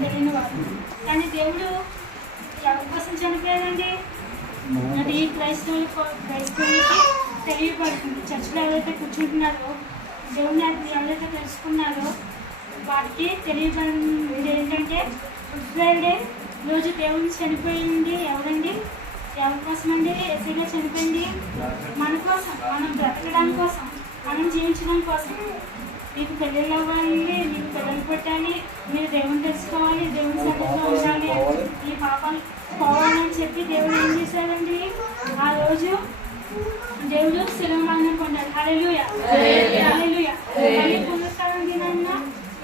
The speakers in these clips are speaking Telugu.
తెలియని వారు. కానీ దేవుడు ఎవరి కోసం చనిపోయాడండి అంటే ఈ క్రైస్తవులకి తెలియబడుతుంది. చర్చిలో ఎవరైతే కూర్చుంటున్నారో దేవుని ఎవరైతే తెలుసుకున్నారో వారికి తెలియబడింది ఏంటంటే గుడ్ ఫ్రైడే రోజు దేవుడు చనిపోయింది. ఎవరండి? ఎవరి కోసం అండి? యేసయ్య చనిపోయింది మన కోసం, మనం బ్రతకడం కోసం, మనం జీవించడం కోసం. మీకు పెళ్ళిళ్ళు అవ్వాలి, మీకు పిల్లలు పెట్టాలి, మీరు దేవుని తెలుసుకోవాలి, దేవుని సన్నిధిలో ఉండాలి, ఈ పాపాలు పోవాలని చెప్పి దేవుడు ఏం చేశాడండి? ఆ రోజు దేవుడు శిలువ మరణం పొందాడు. హల్లెలూయా హల్లెలూయా. మళ్ళీ పునరుత్థానం దినాన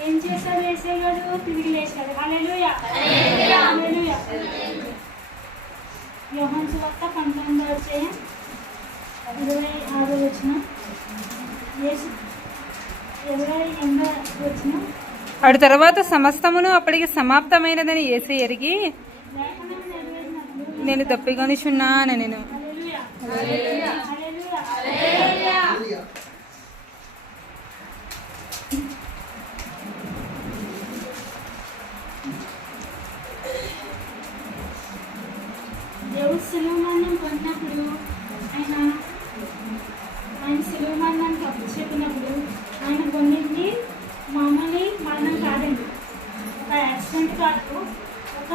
ఏం చేశాడు? యేసయ్య గారు తిరిగి లేచాడు. హల్లెలూయా హల్లెలూయా. యోహాను సువార్త 19వ అధ్యాయం 26వ వచనం, 28వ వచనం. అటు తర్వాత సమస్తమును అప్పటికి సమాప్తమైనదని యేసయ్య ఎరిగి నేను తప్పికొనిచున్నాను. నేను దేవుడు శిలువ మరణం పొందినప్పుడు ఆయన శిలువ మరణానికి అప్పు చెప్పినప్పుడు ఆయన పొందింది మామూలు మరణం కాదండి. ఒక యాక్సిడెంట్ కాదు, ఒక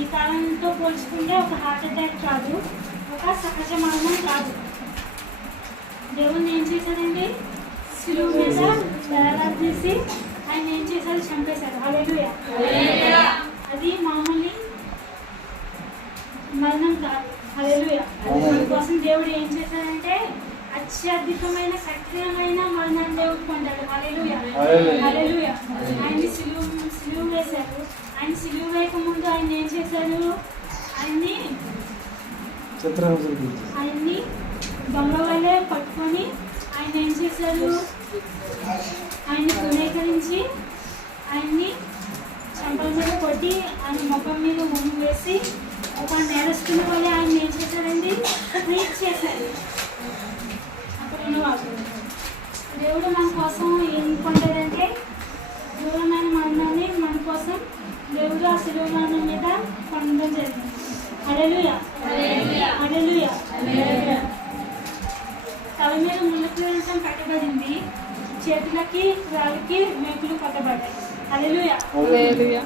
ఈ కాలంతో పోల్చుకుంటే ఒక హార్ట్ అటాక్ కాదు, ఒక సహజ మరణం కాదు. దేవుణ్ణి ఏం చేశాడండి? శిలువ మీద వేలాడదీసి ఆయన ఏం చేశారు? చంపేశారు. హల్లెలూయా. అది మామూలు మరణం కాదు. హల్లెలూయా. మన కోసం దేవుడు ఏం చేశాడంటే అత్యధికమైన సక్రియమైన మరణం దేవుడు పొందాడు. హల్లెలూయా హల్లెలూయా. ఆయన్ని సిలువ వేశారు. ఆయన సిలువ వేయక ముందు ఆయన ఏం చేశారు? ఆయన్ని దొంగ వల్లే పట్టుకొని ఆయన ఏం చేశారు? ఆయన్ని పునీకరించి ఆయన్ని చంపల మీద కొట్టి ఆయన ముఖం మీద ఉమ్ము వేసి ఒక నేరస్తున్న వల్ల ఆయన ఏం చేశారండి? ట్రీట్ చేశారు. అక్కడ ఉన్నవాళ్ళు దేవుడు మన కోసం ఏం పొందాడంటే దూరమైన మరణాన్ని మన కోసం దేవుడు ఆ శిలువ మరణం మీద పొందడం జరిగింది. హల్లెలూయా హల్లెలూయా. తల మీద ముళ్ళ కిరీటం కట్టబడింది, చేతులకి రాళ్ళకి మేకులు కట్టబడ్డాయి. హల్లెలూయా హల్లెలూయా.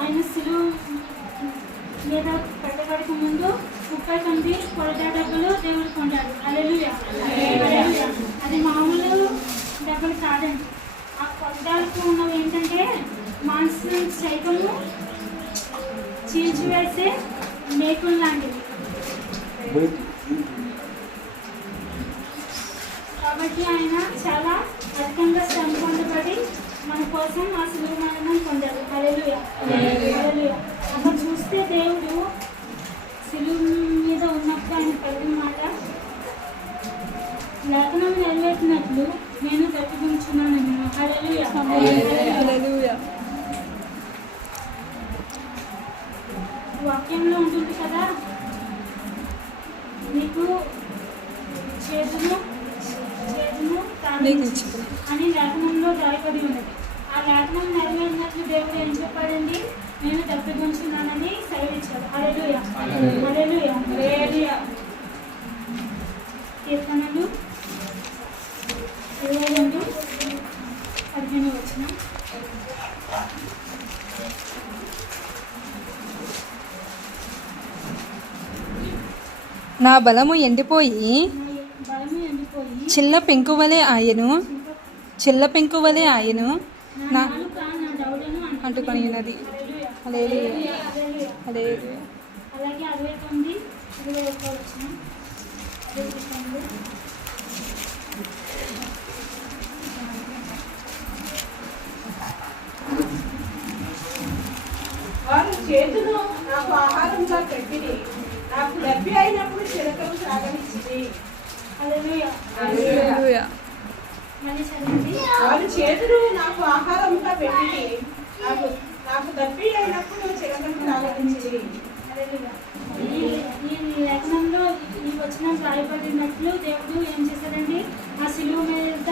ఆయన శిలువ మీద పెట్టబడక ముందు 39 కొరడా డబ్బులు దేవుడు పొందాడు. హల్లెలూయా హల్లెలూయా. అది మామూలు డబ్బులు కాదండి. ఆ కొరడాలకు ఉన్నవి ఏంటంటే మాంసం సైతము చీల్చివేసే మేకులు లాంటివి. కాబట్టి ఆయన చాలా అధికంగా శ్రమ పొందబడి మన కోసం ఆ శిలువ మరణం పొందాడు. హల్లెలూయా హల్లెలూయా. అక్కడ చూస్తే దేవుడు శిలువ మీద ఉన్నప్పుడు ఆయన పలికిన మాట లేఖనం నెరవేర్చినట్లు నేను తప్పించున్నాను. హల్లెలూయా హల్లెలూయా. వాక్యంలో ఉంటుంది కదా, నీకు చేతును అని లేఖనంలో రాయబడి ఉన్నది. ఆ లేఖనం నెరవేరినట్లు దేవుడు ఏం చెప్పాడండి? నేను తప్పించున్నానని సెలవిచ్చాడు. హల్లెలూయా హల్లెలూయా హల్లెలూయా. కీర్తనలు 22:15 వచనం. నా బలము ఎండిపోయి చిల్ల పెంకువలే ఆయను నా అంటుకొని ఉన్నది. హల్లెలూయా హల్లెలూయా. అలాగే 29:21 వచనం. వారు చేతును నాకు ఆహారంగా పెట్టి నాకు లభ్య అయినప్పుడు చిలకలు సాగనిచ్చింది. హల్లెలూయా హల్లెలూయా. మళ్ళీ చదివింది. వారు చేతులు నాకు ఆహారంగా పెట్టి నాకు లభ్య అయినప్పుడు చిలకలు సాగనిచ్చింది. హల్లెలూయా. ఈ లేఖనంలో ఈ వచనం రాయబడినట్లు దేవుడు ఏం చేశాడండి? ఆ శిలువ మీద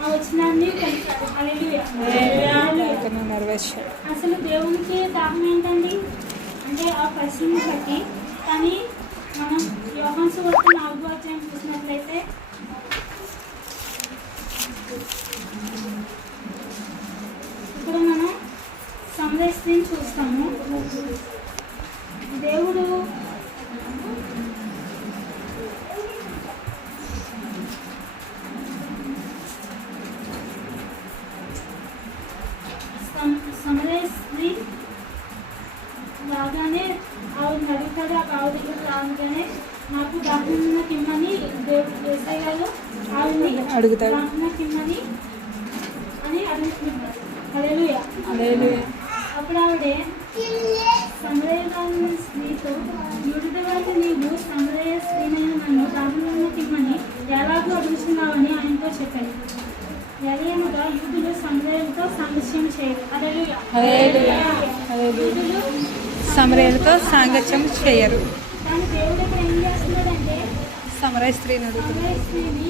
ఆ వచనాన్ని తెలిపారు. హల్లెలూయా. నెరవేర్చాడు. అసలు దేవునికి దాహం ఏంటండి అంటే ఆ పరిస్థితిని బట్టి. కానీ మనం యోహాను సువార్త 4వ అధ్యాయం చూసినట్లయితే ఇక్కడ మనం సమరయ స్త్రీని చూస్తాము. దేవుడు సమరయ స్త్రీ రాగానే ఆవిడ అడుగుతాడు. ఆ బావి దగ్గర రాగానే నాకు దాహం కిమ్మని దేవుడు యేసయ్య గారు ఆవిడని అడుగుతాడు. దాహం కిమ్మని అని అడుగుతున్నారు. హల్లెలూయా. అప్పుడు ఆవిడే సమరయ స్త్రీతో యూదుడవైన నీవు సమరయ స్త్రీనైన నన్ను దాహం కిమ్మని ఎలాగో అడుగుతున్నావని ఆయనతో చెప్పాడు. ఎలాగనగా యూదులు సమరయులతో సాంగత్యం చేయరు. హల్లెలూయా. యూదులు సమరయులతో సాంగత్యం చేయరు. కానీ దేవుడు ఇక్కడ ఏం చేస్తున్నాడంటే సమరయ స్త్రీని సమరయ స్త్రీని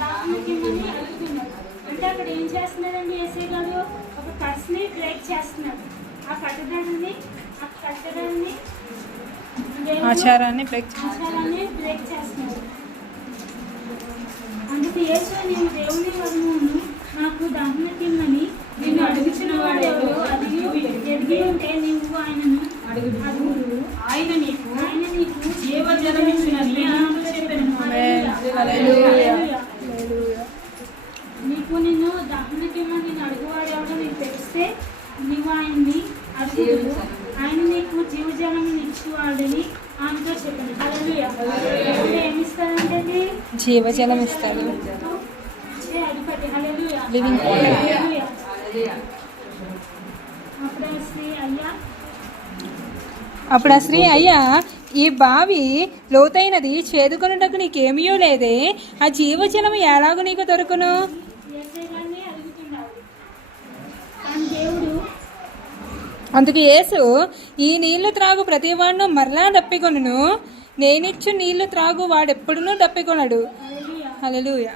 దాహం కిమ్మని అడుగుతున్నాడు. అంటే అక్కడ ఏం చేస్తున్నాడండి యేసయ్య గారు ఒక కట్స్ని బ్రేక్ చేస్తున్నాడు. ఆ కట్టడాన్ని ఆచారాన్ని బ్రేక్ చేస్తున్నాడు. అందుకు యేసు నేను దేవుని వదనను నాకు దాహం కిమ్మని నిన్ను అడుగుచున్న వాడెవరో అది ఎదిగి ఉంటే నీవు ఆయనను అడుగు. ఆయన నీకు జీవజలమిచ్చునని ఆయనతో చెప్పాను. హల్లెలూయా. నీకు నిన్ను దాహం కిమ్మని నిన్ను అడుగువాడెవడో నీకు తెలిస్తే నీవు ఆయన్ని అడుగుదు. ఆయన నీకు జీవజలం ఇచ్చేవాడని ఆమెతో చెప్పాను. హల్లెలూయా. దేవుడు ఏమి ఇస్తాడంటే జీవజలం ఇస్తాడు. అడుపటి. హల్లెలూయా. లివింగ్ హల్లెలూయా. అప్పుడు ఆ స్త్రీ అయ్యా ఈ బావి లోతైనది చేదుకొనుటకు నీకేమీయో లేదే, ఆ జీవజలం ఎలాగో నీకు దొరుకును? అందుకు యేసు ఈ నీళ్లు త్రాగు ప్రతివాడును మరలా దప్పికొనును, నేనిచ్చు నీళ్లు త్రాగు వాడెప్పుడునూ దప్పికొనడు. హల్లెలూయా.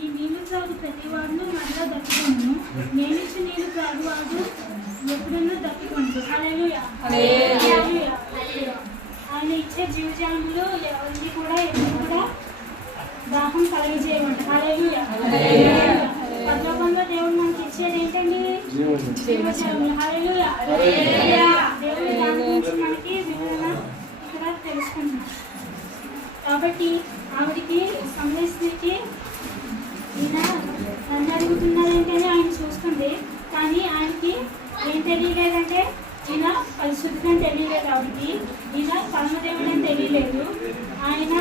ఈ నీళ్లు త్రాగు ప్రతివాడును మరలా దప్పికొనును, నేనిచ్చు నీళ్లు త్రాగు వాడు ఎప్పుడునూ దప్పికొనడు. హల్లెలూయా. ఆయన ఇచ్చే జీవజలములు ఎవరికి కూడా ఎప్పుడు కూడా దాహం కలిగజేయమంట. హల్లెలూయా. పరలోకంలో దేవుడు మనకి ఇచ్చేది ఏంటండి? జీవజలములు. హల్లెలూయా. దేవుడు దాని గురించి మనకి వివరణ ఇక్కడ తెలుసుకుంటున్నాం. కాబట్టి ఆవిడికి సమరయ ఈయన నన్ను అడుగుతున్నారు ఏంటని ఆయన చూస్తుంది. కానీ ఆయనకి ఏం తెలియలేదంటే ఈయన పరిశుద్ధం తెలియలేదు. ఆవిడకి ఈయన పరమదేవుడు అని తెలియలేదు. ఆయన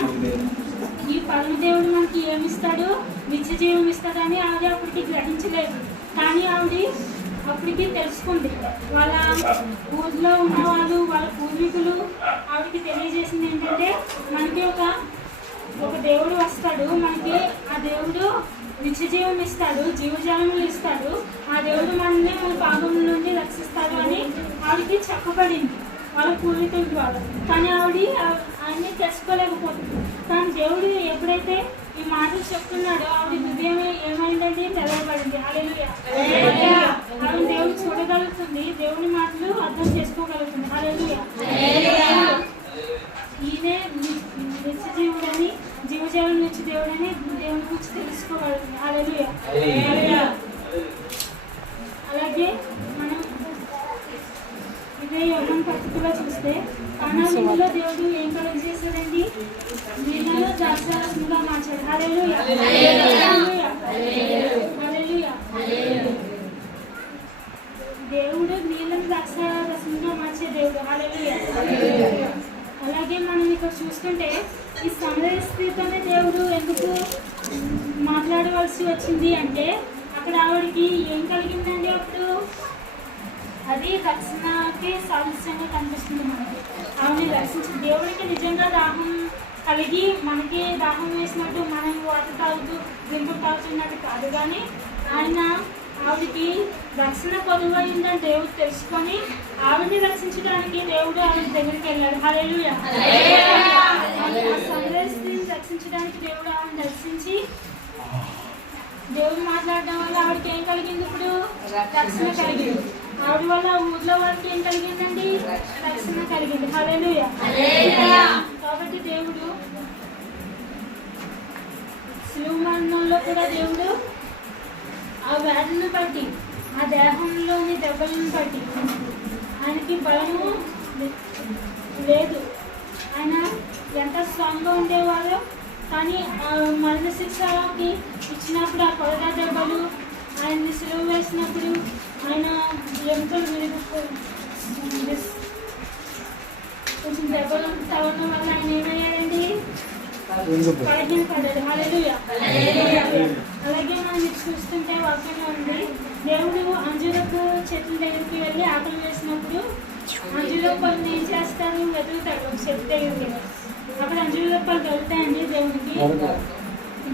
ఈ పరమదేవుడు మనకి ఏమిస్తాడు? నిత్య జీవం ఇస్తాడని ఆవిడ అప్పటికి గ్రహించలేదు. కానీ ఆవిడ అప్పటికి తెలుసుకుంది. వాళ్ళ ఊళ్ళో ఉన్నవాళ్ళు వాళ్ళ పూర్వీకులు ఆవిడకి తెలియజేసింది ఏంటంటే మనకి ఒక దేవుడు వస్తాడు, మనకి ఆ దేవుడు నిత్య జీవం ఇస్తాడు, జీవజాలములు ఇస్తాడు, ఆ దేవుడు మనల్ని మన పాపముల నుండి రక్షిస్తాడు అని ఆవిడకి చెప్పబడింది వాళ్ళ పూర్వీకుల ద్వారా. కానీ ఆయన్ని తెలుసుకోలేకపోతుంది. కానీ దేవుడు ఎప్పుడైతే ఈ మాటలు చెప్తున్నాడో ఆవిడ హృదయం ఏమైందండి? తెలవబడింది. హల్లెలూయా. ఆవిడ దేవుడు చూడగలుగుతుంది, దేవుని మాటలు అర్థం చేసుకోగలుగుతుంది. హల్లెలూయా. ఈయనే నిత్య జీవుడని, జీవజాలం నుంచి దేవుడని దేవుని గురించి తెలుసుకోగలుగుతుంది. హల్లెలూయా. అలాగే మనం ఇదే యోహాను పత్రికలో చూస్తే కానాలో దేవుడు ఏం కలుగు చేశాడండి? నీళ్ళలో ద్రాక్షారసంగా మార్చాడు. హల్లెలూయా. హల్లెలూయా. దేవుడు నీళ్ళను ద్రాక్షారసంగా మార్చే దేవుడు. హల్లెలూయా. అలాగే మనం ఇక్కడ చూసుకుంటే ఈ సమరయ స్త్రీతోనే దేవుడు ఎందుకు మాట్లాడవలసి వచ్చింది అంటే అక్కడ ఆవిడకి ఏం కలిగిందండి? అప్పుడు అది రక్షణకి సాదృశ్యంగా కనిపిస్తుంది మనకి. ఆవిడని రక్షించి దేవుడికి నిజంగా దాహం కలిగి మనకి దాహం వేసినట్టు మనం వాటర్ తాగుతూ దింపుడు తాగుతున్నట్టు కాదు. కానీ ఆయన ఆవిడకి రక్షణ పొందబడిందని దేవుడు తెలుసుకొని ఆవిడని రక్షించడానికి దేవుడు ఆవిడ దగ్గరికి వెళ్ళాడు. హల్లెలూయా. సమరయ స్త్రీని రక్షించడానికి దేవుడు ఆవిడని రక్షించి దేవుడు మాట్లాడడం వల్ల ఆవిడకి ఏం కలిగింది? ఇప్పుడు రక్షణ కలిగింది. ఆవిడ వల్ల ఊర్లో వాళ్ళకి ఏం కలిగిందండి? రక్షణ కలిగింది. హల్లెలూయా. కాబట్టి దేవుడు శిలువ మరణంలో కూడా దేవుడు ఆ వ్యాధులను బట్టి, ఆ దేహంలోని దెబ్బలను బట్టి ఆయనకి బలము లేదు. ఆయన ఎంత స్ట్రాంగ్గా ఉండేవారో, కానీ మరణశిక్షకి ఇచ్చినప్పుడు ఆ కొరడా దెబ్బలు, ఆయన్ని సిలువ వేసినప్పుడు ఆయన ఎముకలు కొంచెం దెబ్బలు తవ్వడం వల్ల ఆయన ఏమయ్యాడండి? పడిన పడ్డాడు. హల్లెలూయా. అలాగే మనం చూస్తుంటే వాక్యంలో ఉంది, దేవుడు అంజూరపు చెట్ల దగ్గరికి వెళ్ళి ఆకలి వేసినప్పుడు అంజూరప్పలు ఏం చేస్తారు? వెతుకుతాడు ఒక చెట్టు దగ్గరికి. అక్కడ అంజూరప్పలు దొరుకుతాయండి దేవునికి?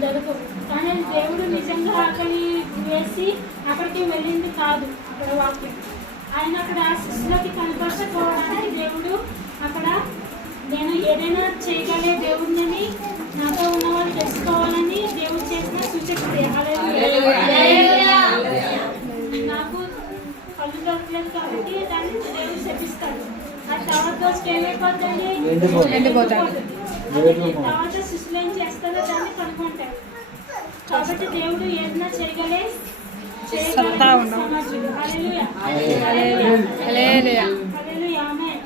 దొరకవు. కానీ దేవుడు నిజంగా ఆకలి వేసి అక్కడికి వెళ్ళింది కాదు. అక్కడ వాక్యం ఆయన అక్కడ శిష్యులకి కనపరచుకోవడానికి దేవుడు అక్కడ నేను ఏదైనా చేయగలే దేవుడిని నాతో ఉన్న వాళ్ళు తెలుసుకోవాలని దేవుడు చేసిన సూచన. నాకు కళ్ళు దొరకలేదు కాబట్టి దాన్ని దేవుడు శపిస్తాడు. ఆ తర్వాత రోజుకి ఏమైపోతుంది? తర్వాత శిష్యులు ఏం చేస్తారో దాన్ని కనుక్కుంటారు. కాబట్టి దేవుడు ఏదైనా చేయగలే సమర్థుడు. హల్లెలూయా. హల్లెలూయా. ఆమేన్.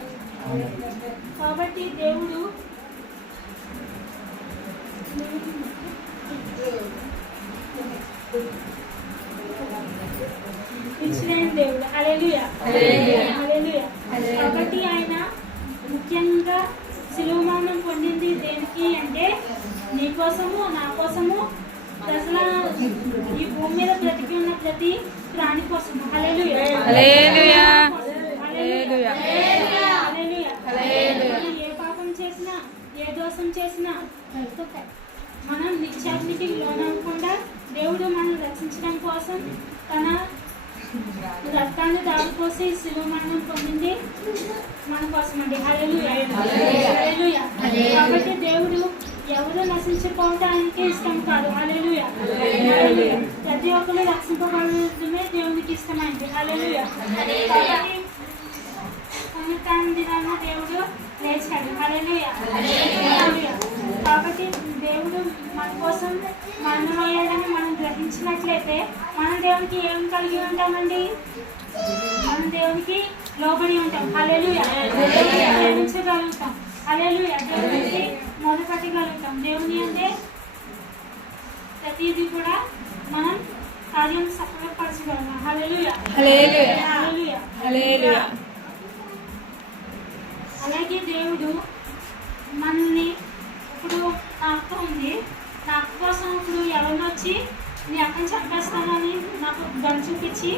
కాబట్టి దేవుడు ఇచ్చిన దేవుడు. హల్లెలూయా. హల్లెలూయా. కాబట్టి ఆయన ముఖ్యంగా శిలువ మరణం పొందింది దేనికి అంటే నీ కోసము, నా కోసము, అసలు ఈ భూమి మీద బ్రతికి ఉన్న ప్రతి ప్రాణి కోసము. హల్లెలూయా. హల్లెలూయా. హల్లెలూయా. మనం ఏ పాపం చేసినా, ఏ దోషం చేసినా మనం నిత్యాగ్నికి లోనవ్వకుండా దేవుడు మనం రక్షించడం కోసం తన రక్తాన్ని దారిపోసి శిలువ మరణం పొందింది మన కోసం అండి. హల్లెలూయా. హల్లెలూయా. కాబట్టి దేవుడు ఎవరు నశించుకోవడం ఆయనకి ఇష్టం కాదు. హల్లెలూయా. హల్లెలూయా. ప్రతి ఒక్కరు రక్షింపబడమే దేవునికి ఇష్టమైంది. హల్లెలూయా. కాబట్టి పునరుత్థాన దినాన దేవుడు లేచాడు. హల్లెలూయా. హల్లెలూయా. కాబట్టి దేవుడు మన కోసం మరణమయ్యాడని మనం గ్రహించినట్లయితే మన దేవునికి ఏం కలిగి ఉంటామండి? మన దేవునికి లోబడి ఉంటాం. హల్లెలూయా. ప్రేమించగలుగుతాం. హల్లెలూయా. దేవునికి మొదలుపెట్టగలుగుతాం. దేవుని అంటే ప్రతిదీ కూడా మనం కార్యం సఫలపరచగలం. హల్లెలూయా. హల్లెలూయా. అలాగే దేవుడు మనల్ని ఇప్పుడు నా అక్క ఉంది, నా అక్క కోసం ఇప్పుడు ఎవరిని వచ్చి నీ అక్కని చంపేస్తానని నాకు గన్ చూపించి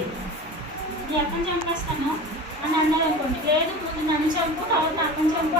నీ అక్కని చంపేస్తాను అని అన్నారు అనుకోండి. లేదు, ముందు నన్ను చంపు, తర్వాత నా అక్కని చంపు